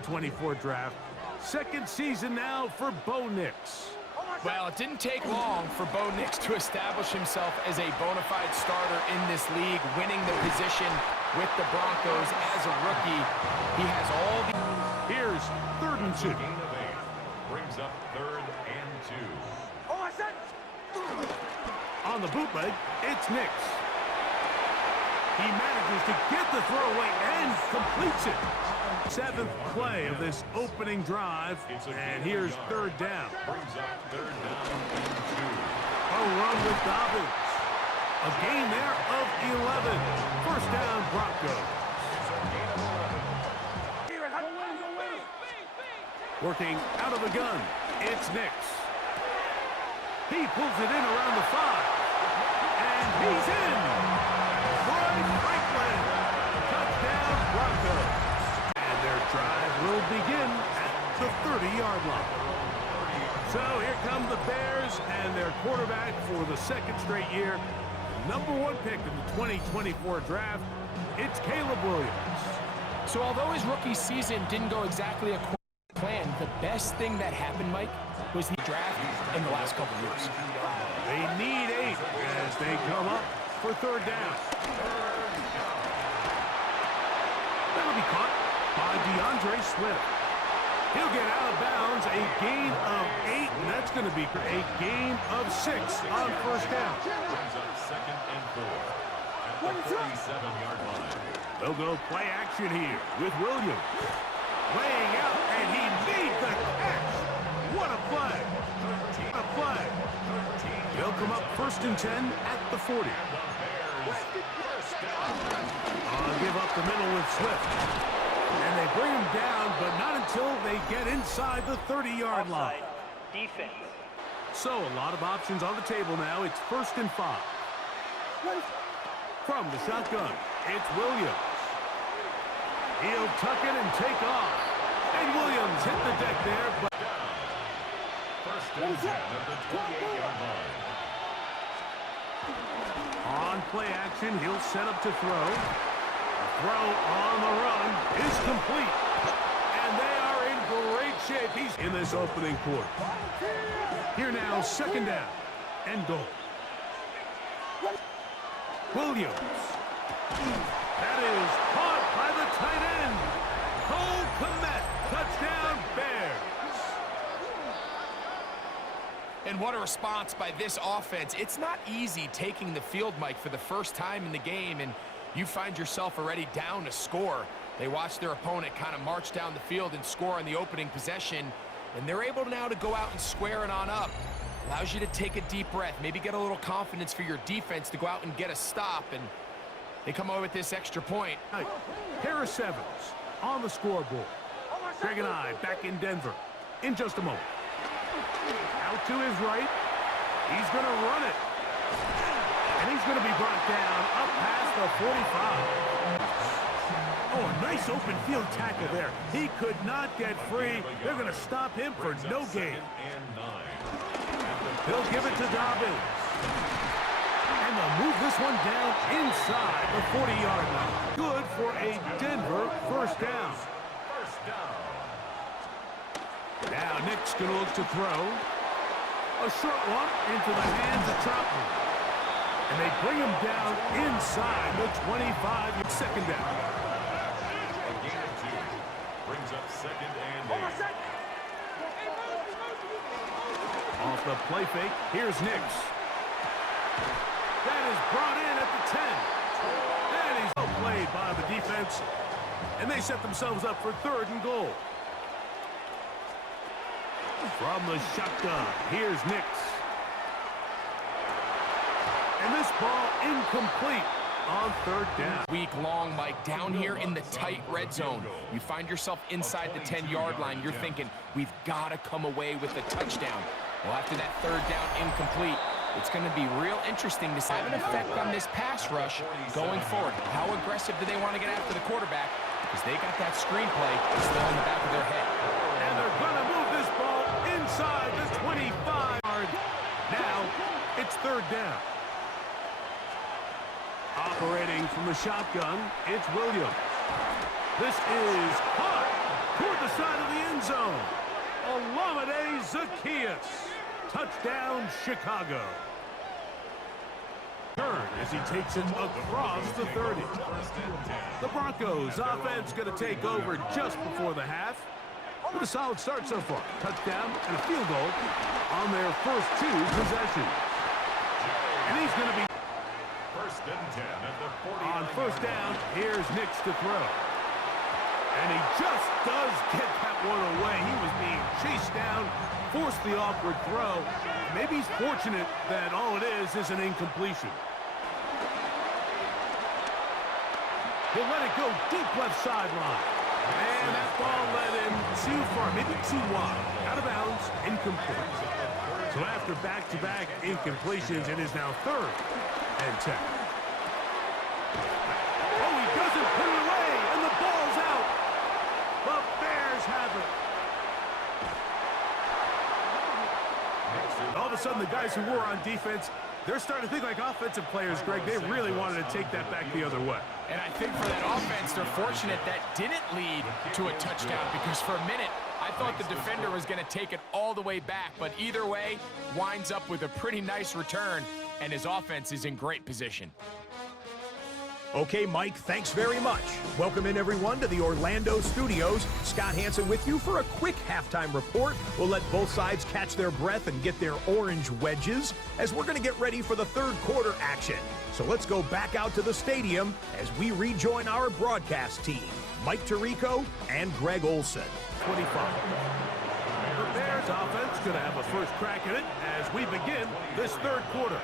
2024 draft. Second season now for Bo Nix. Well, it didn't take long for Bo Nix to establish himself as a bona fide starter in this league, winning the position with the Broncos as a rookie. He has all the... Here's 3rd and 2. Brings up 3rd and 2. On the bootleg, it's Nix. He manages to get the throwaway and completes it. 7th play of this opening drive, and here's 3rd down. Brings up 3rd down and 2. A run with Dobbins. A gain there of 11. First down, Broncos. Working out of the gun, it's Nix. He pulls it in around the 5. And he's in. Troy Franklin. Touchdown, Broncos. And their drive will begin at the 30-yard line. So here come the Bears and their quarterback for the 2nd straight year. Number 1 pick in the 2024 draft, it's Caleb Williams. So although his rookie season didn't go exactly according to plan, the best thing that happened, Mike, was the draft in the last couple years. They need 8 as they come up for 3rd down. That'll be caught by DeAndre Swift. He'll get out of bounds, a gain of 8, and that's going to be a gain of 6 on 1st down. Brings up 2nd and 4 at the 47-yard line. They'll go play action here with Williams. Laying out, and he made the catch. What a play. What a play. They'll come up 1st and 10 at the 40. Give up the middle with Swift. And they bring him down, but not until they get inside the 30-yard line. Defense. So a lot of options on the table now. It's 1st and 5. From the shotgun, it's Williams. He'll tuck it and take off. And Williams hit the deck there, but... 1st and 10 at the 28-yard line. On play action, he'll set up to throw. Throw on the run is complete. And they are in great shape. He's in this opening quarter. Here now, 2nd down and goal. Williams. That is caught by the tight end. Cole Kmet. Touchdown, Bears. And what a response by this offense. It's not easy taking the field, Mike, for the first time in the game, and you find yourself already down to score. They watch their opponent kind of march down the field and score on the opening possession, and they're able now to go out and square it on up. Allows you to take a deep breath, maybe get a little confidence for your defense to go out and get a stop, and they come away with this extra point. Harris Evans on the scoreboard. Greg and I back in Denver in just a moment. Out to his right. He's going to run it. And he's going to be brought down up past the 45. Oh, a nice open field tackle there. He could not get free. They're going to stop him for no gain. He'll give it to Dobbins. And they'll move this one down inside the 40-yard line. Good for a Denver 1st down. Now Nick's going to look to throw. A short one into the hands of Troutman. And they bring him down inside the 25. 2nd down. A gain of 2. Brings up 2nd and 8. Off the play fake, here's Nix. That is brought in at the 10. And he's well played by the defense. And they set themselves up for 3rd and goal. From the shotgun, here's Nix. And this ball incomplete on 3rd down. Week long, Mike, down here in the tight red zone. You find yourself inside the 10-yard line. You're thinking, we've got to come away with a touchdown. Well, after that 3rd down incomplete, it's going to be real interesting to have an effect on this pass rush going forward. How aggressive do they want to get after the quarterback? Because they got that screenplay still in the back of their head. And they're going to move this ball inside the 25-yard. Now it's 3rd down. Operating from the shotgun, it's Williams. This is caught. toward the side of the end zone. Olamide Zaccheaus. Touchdown, Chicago. Turn as he takes it across the 30. The Broncos offense going to take over just before the half. With a solid start so far. Touchdown and a field goal on their first 2 possessions. And he's going to be First and 10 at the 40. on first down. Here's Nix to throw. And he just does get that one away. He was being chased down, forced the awkward throw. Maybe he's fortunate that all it is an incompletion. He'll let it go deep left sideline. And that ball led him too far, maybe too wide. Out of bounds, incomplete. So after back-to-back incompletions, it is now 3rd and 10. Oh, he doesn't put it away, and the ball's out. The Bears have it. All of a sudden, the guys who were on defense, they're starting to think like offensive players, Greg. They really wanted to take that back the other way. And I think for that offense, they're fortunate that didn't lead to a touchdown, because for a minute, I thought the defender was going to take it all the way back. But either way, winds up with a pretty nice return, and his offense is in great position. Okay, Mike, thanks very much. Welcome in, everyone, to the Orlando studios. Scott Hansen with you for a quick halftime report. We'll let both sides catch their breath and get their orange wedges as we're going to get ready for the 3rd quarter action. So let's go back out to the stadium as we rejoin our broadcast team, Mike Tirico and Greg Olson. 25. The Bears offense going to have a first crack at it as we begin this 3rd quarter.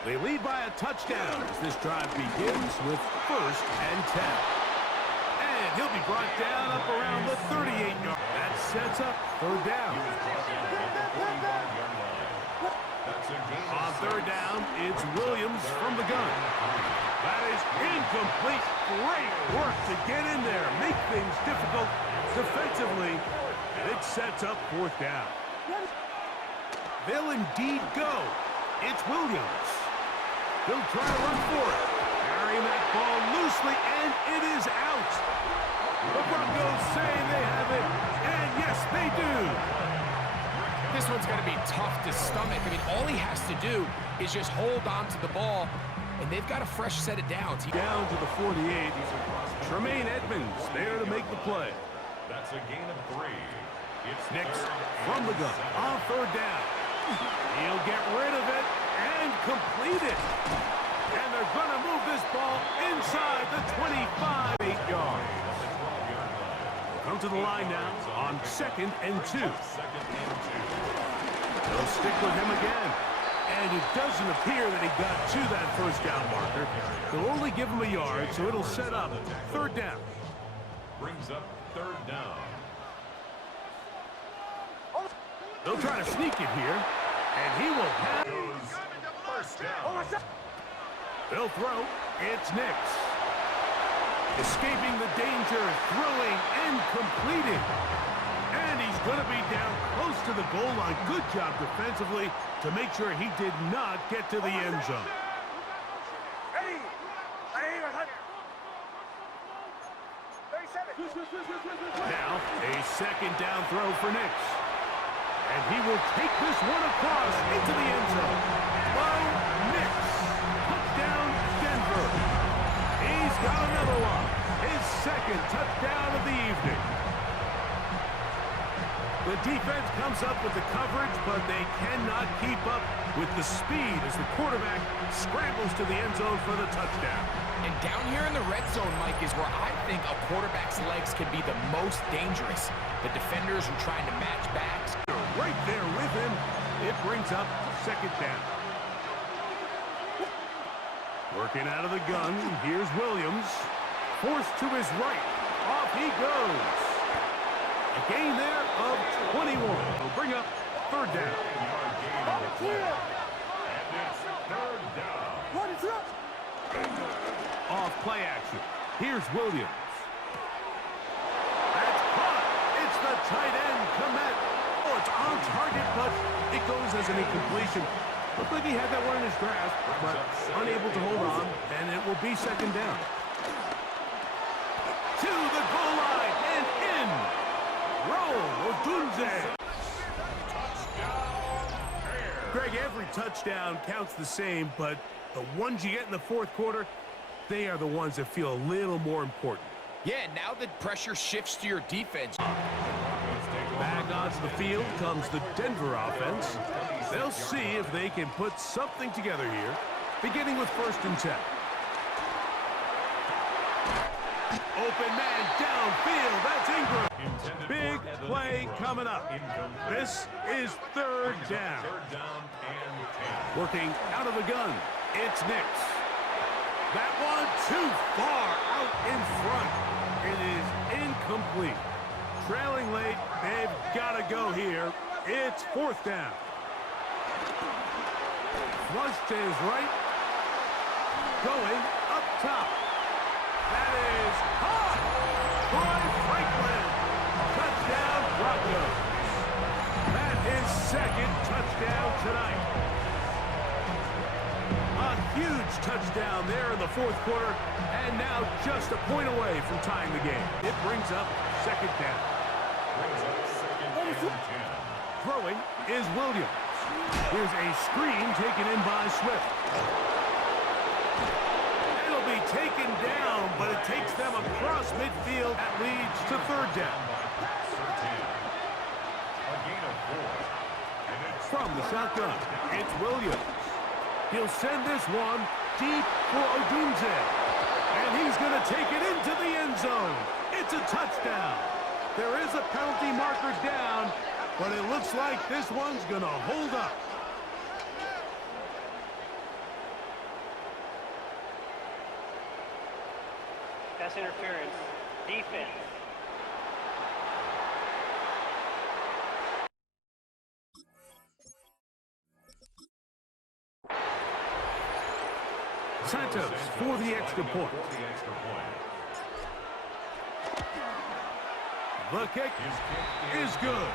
They lead by a touchdown as this drive begins with 1st and 10. And he'll be brought down up around the 38-yard. That sets up 3rd down. On 3rd down, it's Williams from the gun. That is incomplete. Great work to get in there, make things difficult defensively, and it sets up 4th down. They'll indeed go. It's Williams. He'll try to run for it. Carrying that ball loosely, and it is out. The Broncos say they have it, and yes, they do. This one's going to be tough to stomach. I mean, all he has to do is just hold on to the ball, and they've got a fresh set of downs. Down to the 48. Tremaine Edmonds there to make the play. That's a gain of 3. It's Nix 3rd from the gun on 3rd down. He'll get rid of it and complete it. And they're going to move this ball inside the 25, 8 yards. Come to the line now on 2nd and 2. They'll stick with him again. And it doesn't appear that he got to that 1st down marker. They'll only give him a yard, so it'll set up 3rd down. brings up 3rd down. They'll try to sneak it here, and he will have. First down. They'll throw. It's Nix. Escaping the danger, throwing and completing. And he's going to be down close to the goal line. Good job defensively to make sure he did not get to the end zone. Now, a 2nd down throw for Nix. And he will take this one across into the end zone. Bo Nix. Touchdown, Denver. He's got another one. His 2nd touchdown of the evening. The defense comes up with the coverage, but they cannot keep up with the speed as the quarterback scrambles to the end zone for the touchdown. And down here in the red zone, Mike, is where I think a quarterback's legs can be the most dangerous. The defenders are trying to match backs. Right there with him. It brings up 2nd down. Working out of the gun. Here's Williams. Forced to his right. Off he goes. A gain there of 21. Will bring up 3rd down. And it's 3rd down. Off play action. Here's Williams. That's caught. It's the tight end, Komet. Oh, it's on target, but it goes as an incompletion. Looked like he had that one in his grasp, but unable to hold on, and it will be 2nd down. To the goal line and in. Odunze. Greg, every touchdown counts the same, but the ones you get in the fourth quarter, they are the ones that feel a little more important. Yeah, now the pressure shifts to your defense. Back onto the field comes the Denver offense. They'll see if they can put something together here, beginning with 1st and 10. Open man downfield. That's Ingram. Big play coming up. This is 3rd down. Working out of the gun. It's Nix. That one too far out in front. It is incomplete. Trailing late. They've got to go here. It's 4th down. Flush to his right. Going up top. That is caught. Troy Franklin. Touchdown, Broncos. That is 2nd touchdown tonight. A huge touchdown there in the 4th quarter, and now just a point away from tying the game. It brings up 2nd down. Throwing is Williams. Here's a screen taken in by Swift. It'll be taken down, but it takes them across midfield. That leads to 3rd down. From the shotgun, it's Williams. He'll send this one deep for Odunze. And he's going to take it into the end zone. It's a touchdown. There is a penalty marker down, but it looks like this one's going to hold up. Pass interference. Defense. Santos for the extra point. The kick is good.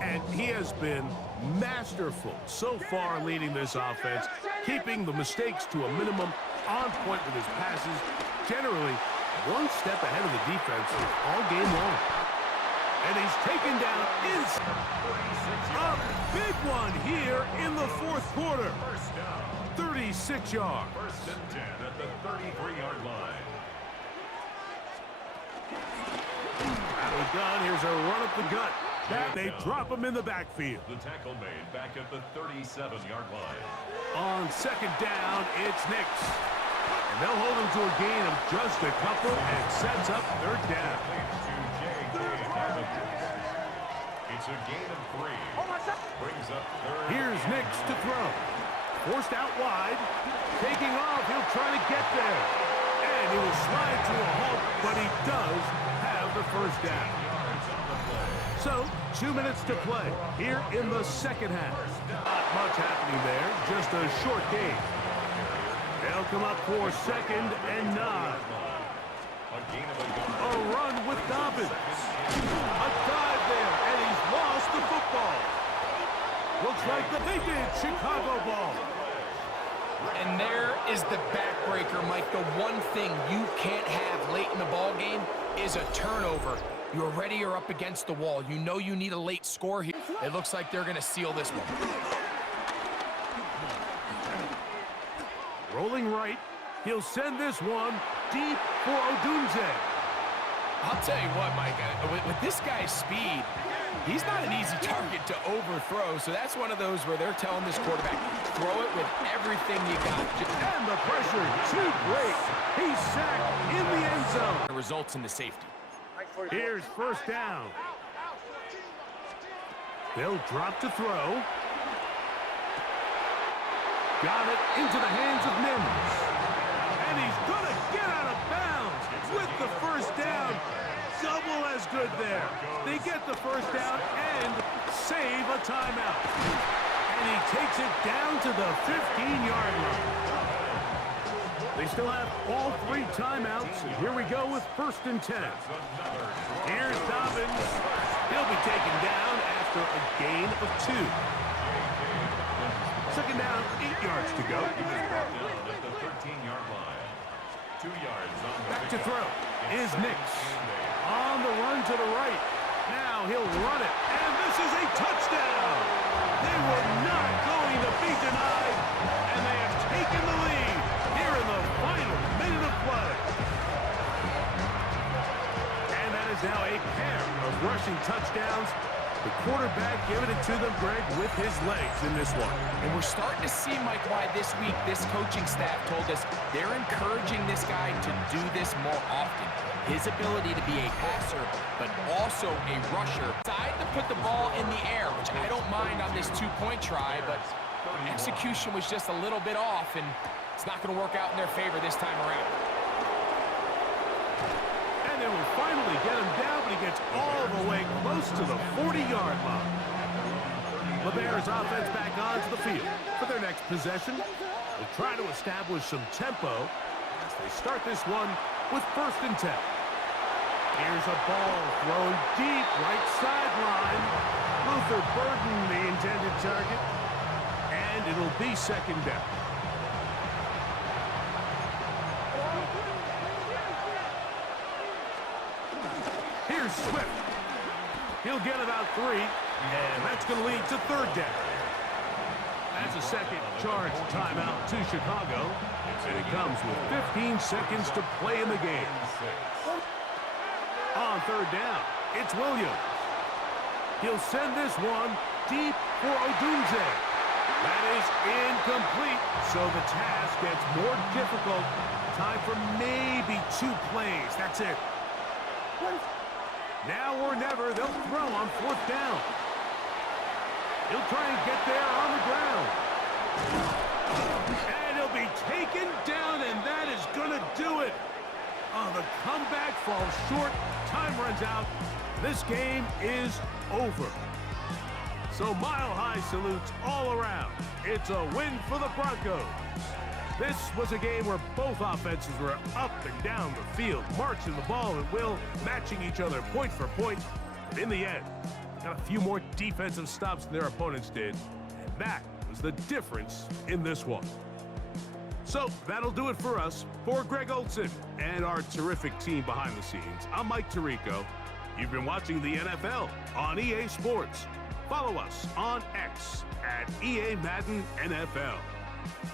And he has been masterful so far leading this offense, keeping the mistakes to a minimum, on point with his passes, generally one step ahead of the defense all game long. And he's taken down inside. A big one here in the 4th quarter. 36 yards. 1st and 10 at the 33-yard line. Out of the gun, here's a run up the gut. They drop him in the backfield. The tackle made back at the 37-yard line. On 2nd down, it's Nix. And they'll hold him to a gain of just a couple and sets up 3rd down. It's a gain of 3. Brings up 3rd. Here's Nix to throw. Forced out wide. Taking off, he'll try to get there. And he will slide to a halt, but he does have the 1st down. So, 2 minutes to play here in the 2nd half. Not much happening there, just a short game. They'll come up for 2nd and 9. A run with Dobbins. A dive there, and he's lost the football. Looks like they did Chicago ball. And there is the backbreaker, Mike. The one thing you can't have late in the ball game is a turnover. You're already you're up against the wall. You know you need a late score here. It looks like they're going to seal this one. Rolling right. He'll send this one deep for Odunze. I'll tell you what, Mike, with this guy's speed, he's not an easy target to overthrow, so that's one of those where they're telling this quarterback, throw it with everything you got. And the pressure too great. He's sacked in the end zone. It results in the safety. Here's 1st down. They'll drop to throw. Got it into the hands of Mims. And he's going to get out of bounds with the 1st down. Double as good there. They get the 1st down and save a timeout. And he takes it down to the 15-yard line. They still have all 3 timeouts. And here we go with 1st and 10. Here's Dobbins. He'll be taken down after a gain of 2. 2nd down, 8 yards to go. He was brought down at the 13-yard line. 2 yards on the Back to throw is Nix. On the run to the right. Now now he'll run it. And this is a touchdown. They were not going to be denied. And they have taken the lead here in the final minute of play. And that is now a pair of rushing touchdowns. The quarterback giving it to them, Greg, with his legs in this one. And we're starting to see, Mike, why this week this coaching staff told us they're encouraging this guy to do this more often. His ability to be a passer, but also a rusher. Decided to put the ball in the air, which I don't mind on this two-point try, but execution was just a little bit off, and it's not going to work out in their favor this time around. And they will finally get him down, but he gets all the way close to the 40-yard line. The Bears offense back onto the field for their next possession. They'll try to establish some tempo as they start this one with 1st and 10. Here's a ball thrown deep right sideline. Luther Burden, the intended target, and it'll be 2nd down. Here's Swift. He'll get about 3, and that's going to lead to 3rd down. That's a second charge timeout to Chicago, and it comes with 15 seconds to play in the game. On 3rd down, it's Williams. He'll send this one deep for Odunze. That is incomplete, so the task gets more difficult. Time for maybe 2 plays. That's it. Now or never, they'll throw on 4th down. He'll try and get there on the ground. And he'll be taken down, and that is going to do it. Oh, the comeback falls short. Time runs out. This game is over. So mile-high salutes all around. It's a win for the Broncos. This was a game where both offenses were up and down the field, marching the ball at will, matching each other point for point. But in the end, got a few more defensive stops than their opponents did, and that was the difference in this one. So that'll do it for us. For Greg Olson and our terrific team behind the scenes, I'm Mike Tirico. You've been watching the NFL on EA Sports. Follow us on X at EA Madden NFL.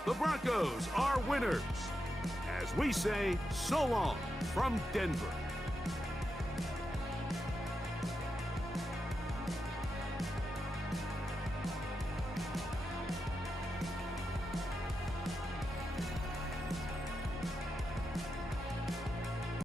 The Broncos are winners. As we say, so long from Denver.